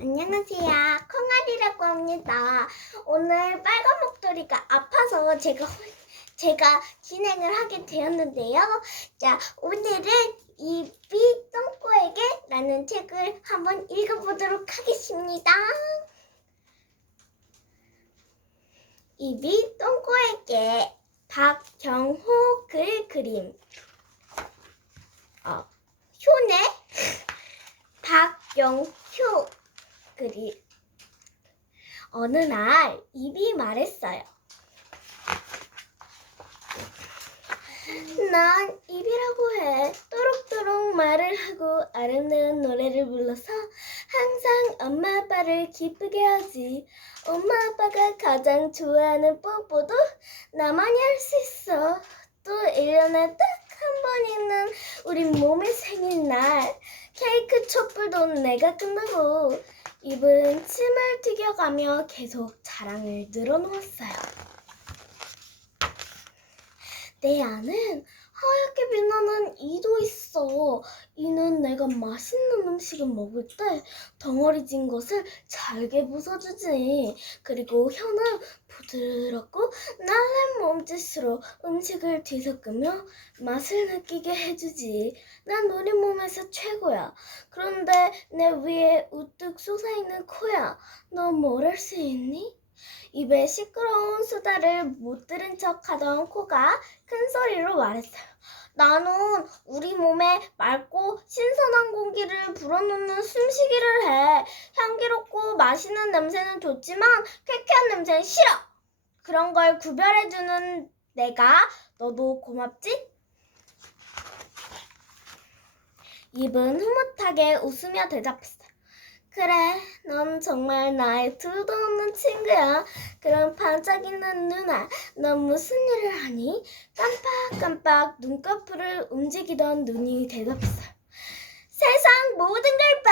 안녕하세요. 콩아리라고 합니다. 오늘 빨간 목도리가 아파서 제가 홀- 제가 진행을 하게 되었는데요. 자, 오늘은 이비 똥꼬에게라는 책을 한번 읽어보도록 하겠습니다. 이비 똥꼬에게 박경호 글 그림. 어, 효네 박영효 그리 어느 날 입이 말했어요. 난 입이라고 해. 또록또록 말을 하고 아름다운 노래를 불러서 항상 엄마 아빠를 기쁘게 하지. 엄마 아빠가 가장 좋아하는 뽀뽀도 나만이 할 수 있어. 또 1년에 딱 한 번 있는 우리 몸의 생일날 케이크 촛불도 내가 끝나고 입은 침을 튀겨가며 계속 자랑을 늘어놓았어요. 내 안은 하얗게 빛나는 이도 있어. 이는 내가 맛있는 음식을 먹을 때 덩어리 진 것을 잘게 부숴주지. 그리고 혀는 부드럽고 날란 몸짓으로 음식을 뒤섞으며 맛을 느끼게 해주지. 난 우리 몸에서 최고야. 그런데 내 위에 우뚝 솟아있는 코야. 너 뭘 할 수 있니? 입에 시끄러운 수다를 못 들은 척 하던 코가 큰 소리로 말했어요. 나는 우리 몸에 맑고 신선한 공기를 불어넣는 숨쉬기를 해. 향기롭고 맛있는 냄새는 좋지만 쾌쾌한 냄새는 싫어. 그런 걸 구별해주는 내가 너도 고맙지? 입은 흐뭇하게 웃으며 대답했어요. 그래, 넌 정말 나의 둘도 없는 친구야. 그럼 반짝이는 누나, 넌 무슨 일을 하니? 깜빡깜빡 눈꺼풀을 움직이던 눈이 대답했어요. 세상 모든 걸 봐.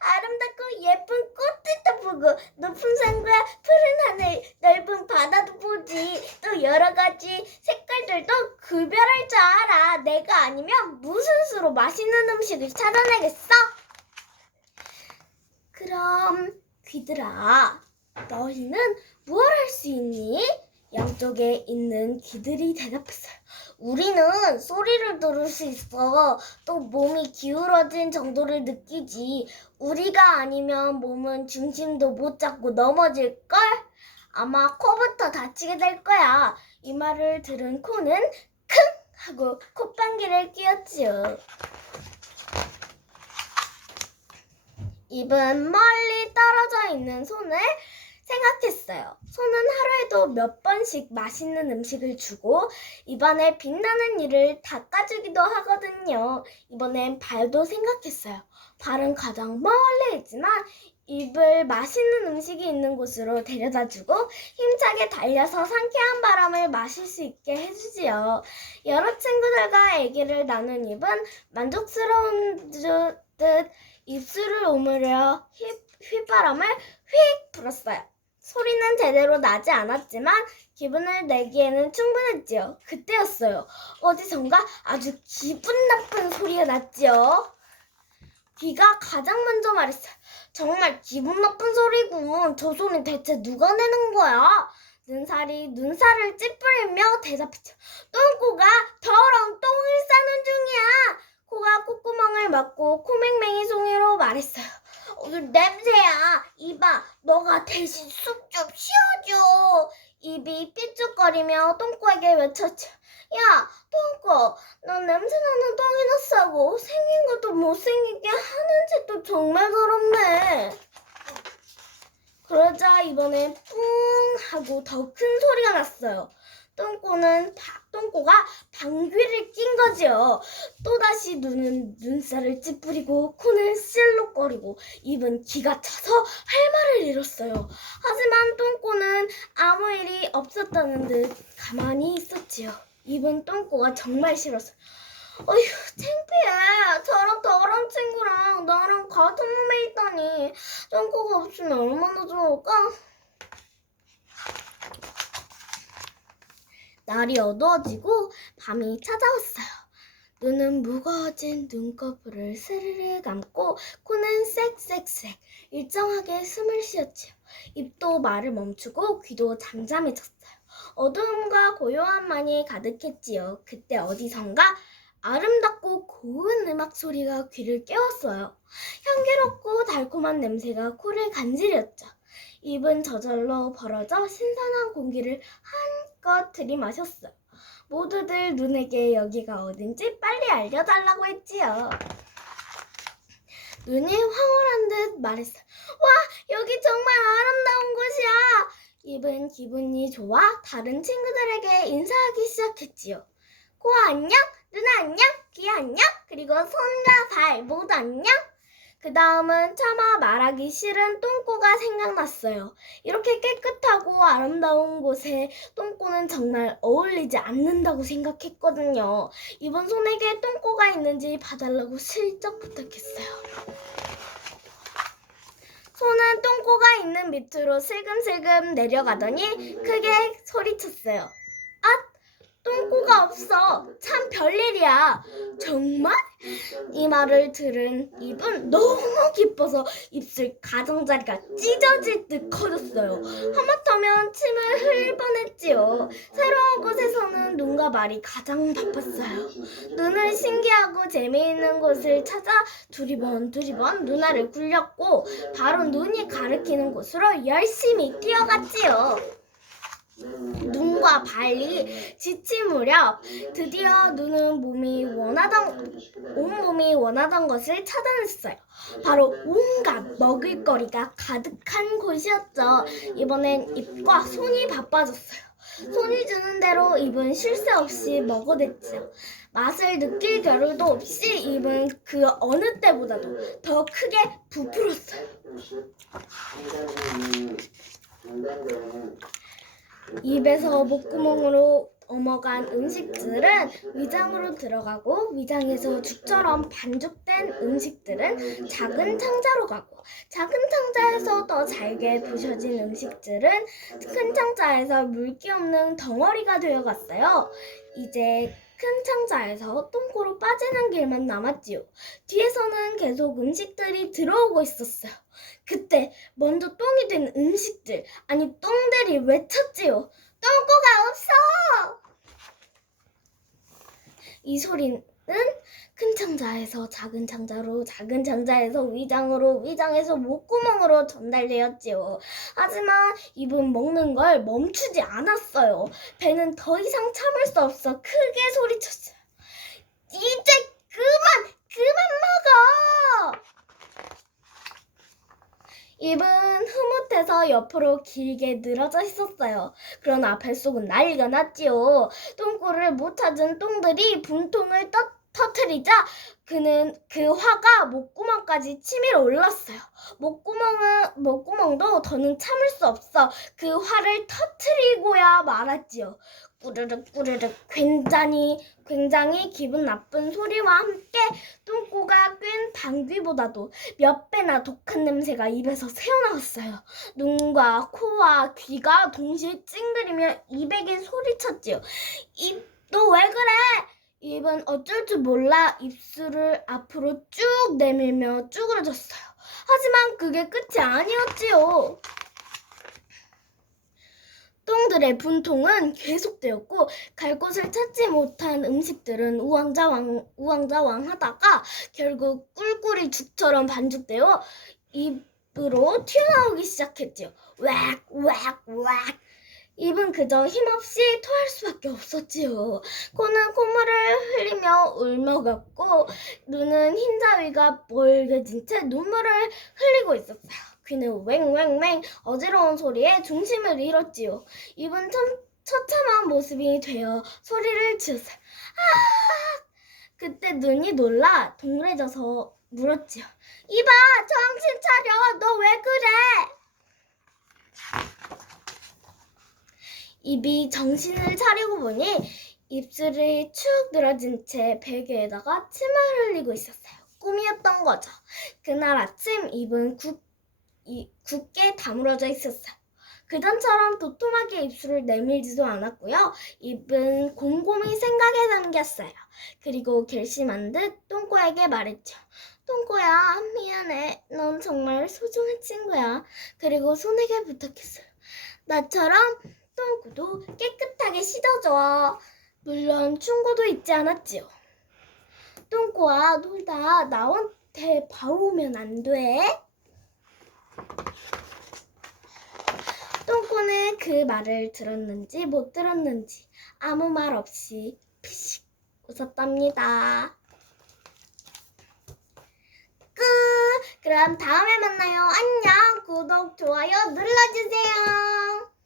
아름답고 예쁜 꽃들도 보고 높은 산과 푸른 하늘, 넓은 바다도 보지. 또 여러 가지 색깔들도 구별할 줄 알아. 내가 아니면 무슨 수로 맛있는 음식을 찾아내겠어? 그럼 귀들아, 너희는 무엇 할 수 있니? 양쪽에 있는 귀들이 대답했어요. 우리는 소리를 들을 수 있어. 또 몸이 기울어진 정도를 느끼지. 우리가 아니면 몸은 중심도 못 잡고 넘어질걸? 아마 코부터 다치게 될 거야. 이 말을 들은 코는 킁! 하고 콧방귀를 뀌었지요. 입은 멀리 떨어져 있는 손을 생각했어요. 손은 하루에도 몇 번씩 맛있는 음식을 주고 입안에 빛나는 이를 닦아주기도 하거든요. 이번엔 발도 생각했어요. 발은 가장 멀리 있지만 입을 맛있는 음식이 있는 곳으로 데려다주고 힘차게 달려서 상쾌한 바람을 마실 수 있게 해주지요. 여러 친구들과 얘기를 나눈 입은 만족스러운 듯 입술을 오므려 휘, 휘바람을 휙 불었어요. 소리는 제대로 나지 않았지만 기분을 내기에는 충분했지요. 그때였어요. 어디선가 아주 기분 나쁜 소리가 났지요. 귀가 가장 먼저 말했어요. 정말 기분 나쁜 소리군. 저 소리 대체 누가 내는 거야? 눈살이 눈살을 찌푸리며 대답했죠. 똥꼬가 더러운 똥을 싸는 중이야. 코가 콧 구멍을 막고 코맹맹이 송이로 말했어요. 어, 냄새야. 이봐, 너가 대신 숲좀 치워줘. 입이 삐죽거리며 똥꼬에게 외쳤죠. 야, 똥꼬, 너 냄새나는 똥이나 싸고 생긴 것도 못생기게 하는 짓도 정말 더럽네. 그러자 이번엔 뿡 하고 더 큰 소리가 났어요. 똥꼬는 바- 똥꼬가 방귀를 낀 거지요. 또다시 눈은 눈살을 찌푸리고 코는 실룩거리고 입은 기가 차서 할 말을 잃었어요. 하지만 똥꼬는 아무 일이 없었다는 듯 가만히 있었지요. 입은 똥꼬가 정말 싫었어요. 어휴 창피해. 저런 더러운 친구랑 나랑 같은 몸에 있다니. 똥꼬가 없으면 얼마나 좋을까? 날이 어두워지고 밤이 찾아왔어요. 눈은 무거워진 눈꺼풀을 스르르 감고 코는 쌕쌕쌕 일정하게 숨을 쉬었지요. 입도 말을 멈추고 귀도 잠잠해졌어요. 어두움과 고요함만이 가득했지요. 그때 어디선가 아름답고 고운 음악 소리가 귀를 깨웠어요. 향기롭고 달콤한 냄새가 코를 간지렸죠. 입은 저절로 벌어져 신선한 공기를 한 껏 들이마셨어요. 모두들 눈에게 여기가 어딘지 빨리 알려달라고 했지요. 눈이 황홀한 듯 말했어요. 와, 여기 정말 아름다운 곳이야. 입은 기분이 좋아 다른 친구들에게 인사하기 시작했지요. 코 안녕, 눈 안녕, 귀 안녕, 그리고 손과 발 모두 안녕. 그 다음은 차마 말하기 싫은 똥꼬가 생각났어요. 이렇게 깨끗하고 아름다운 곳에 똥꼬는 정말 어울리지 않는다고 생각했거든요. 이번 손에게 똥꼬가 있는지 봐달라고 슬쩍 부탁했어요. 손은 똥꼬가 있는 밑으로 슬금슬금 내려가더니 크게 소리쳤어요. 아! 똥꼬가 없어. 참 별일이야. 정말? 이 말을 들은 입은 너무 기뻐서 입술 가장자리가 찢어질 듯 커졌어요. 하마터면 침을 흘릴 뻔했지요. 새로운 곳에서는 눈과 말이 가장 바빴어요. 눈을 신기하고 재미있는 곳을 찾아 두리번 두리번 눈알을 굴렸고 바로 눈이 가리키는 곳으로 열심히 뛰어갔지요. 눈과 발이 지친 무렵 드디어 눈은 몸이 원하던 온몸이 원하던 것을 찾아냈어요. 바로 온갖 먹을거리가 가득한 곳이었죠. 이번엔 입과 손이 바빠졌어요. 손이 주는 대로 입은 쉴 새 없이 먹어댔죠. 맛을 느낄 겨를도 없이 입은 그 어느 때보다도 더 크게 부풀었어요. 입에서 목구멍으로 넘어간 음식들은 위장으로 들어가고 위장에서 죽처럼 반죽된 음식들은 작은 창자로 가고 작은 창자에서 더 잘게 부셔진 음식들은 큰 창자에서 물기 없는 덩어리가 되어갔어요. 이제 큰 창자에서 똥꼬로 빠지는 길만 남았지요. 뒤에서는 계속 음식들이 들어오고 있었어요. 그때 먼저 똥이 된 음식들, 아니 똥들이 외쳤지요. 똥꼬가 없어! 이 소리는 큰 창자에서 작은 창자로, 작은 창자에서 위장으로, 위장에서 목구멍으로 전달되었지요. 하지만 입은 먹는 걸 멈추지 않았어요. 배는 더 이상 참을 수 없어 크게 소리쳤어요. 이제 그만, 그만 먹어! 입은 흐뭇해서 옆으로 길게 늘어져 있었어요. 그러나 뱃속은 난리가 났지요. 똥꼬를 못 찾은 똥들이 분통을 떠, 터트리자 그는 그 화가 목구멍까지 치밀어 올랐어요. 목구멍은 목구멍도 더는 참을 수 없어 그 화를 터트리고야 말았지요. 꾸르륵 꾸르륵 굉장히 굉장히 기분 나쁜 소리와 함께 똥꼬가 뀐 방귀보다도 몇 배나 독한 냄새가 입에서 새어나왔어요. 눈과 코와 귀가 동시에 찡그리며 입에게 소리쳤지요. 입, 너 왜 그래? 입은 어쩔 줄 몰라 입술을 앞으로 쭉 내밀며 쭈그러졌어요. 하지만 그게 끝이 아니었지요. 똥들의 분통은 계속되었고 갈 곳을 찾지 못한 음식들은 우왕좌왕 우왕좌왕 하다가 결국 꿀꿀이 죽처럼 반죽되어 입으로 튀어나오기 시작했지요. 왁, 왁, 왁. 입은 그저 힘없이 토할 수밖에 없었지요. 코는 콧물을 흘리며 울먹였고 눈은 흰자위가 벌게진 채 눈물을 흘리고 있었어요. 귀는 왱왱왱 어지러운 소리에 중심을 잃었지요. 입은 참, 처참한 모습이 되어 소리를 지었어요. 아! 그때 눈이 놀라 동그래져서 물었지요. 이봐, 정신 차려. 너 왜 그래? 입이 정신을 차리고 보니 입술이 축 늘어진 채 베개에다가 침을 흘리고 있었어요. 꿈이었던 거죠. 그날 아침 입은 굳, 이, 굳게 다물어져 있었어요. 그전처럼 도톰하게 입술을 내밀지도 않았고요. 입은 곰곰이 생각에 잠겼어요. 그리고 결심한 듯 똥꼬에게 말했죠. 똥꼬야, 미안해. 넌 정말 소중한 친구야. 그리고 손에게 부탁했어요. 나처럼 똥꼬도 깨끗하게 씻어줘. 물론 충고도 잊지 않았지요. 똥꼬와 놀다 나한테 바로 오면 안 돼. 똥꼬는 그 말을 들었는지 못 들었는지 아무 말 없이 피식 웃었답니다. 끝! 그럼 다음에 만나요. 안녕! 구독, 좋아요 눌러주세요.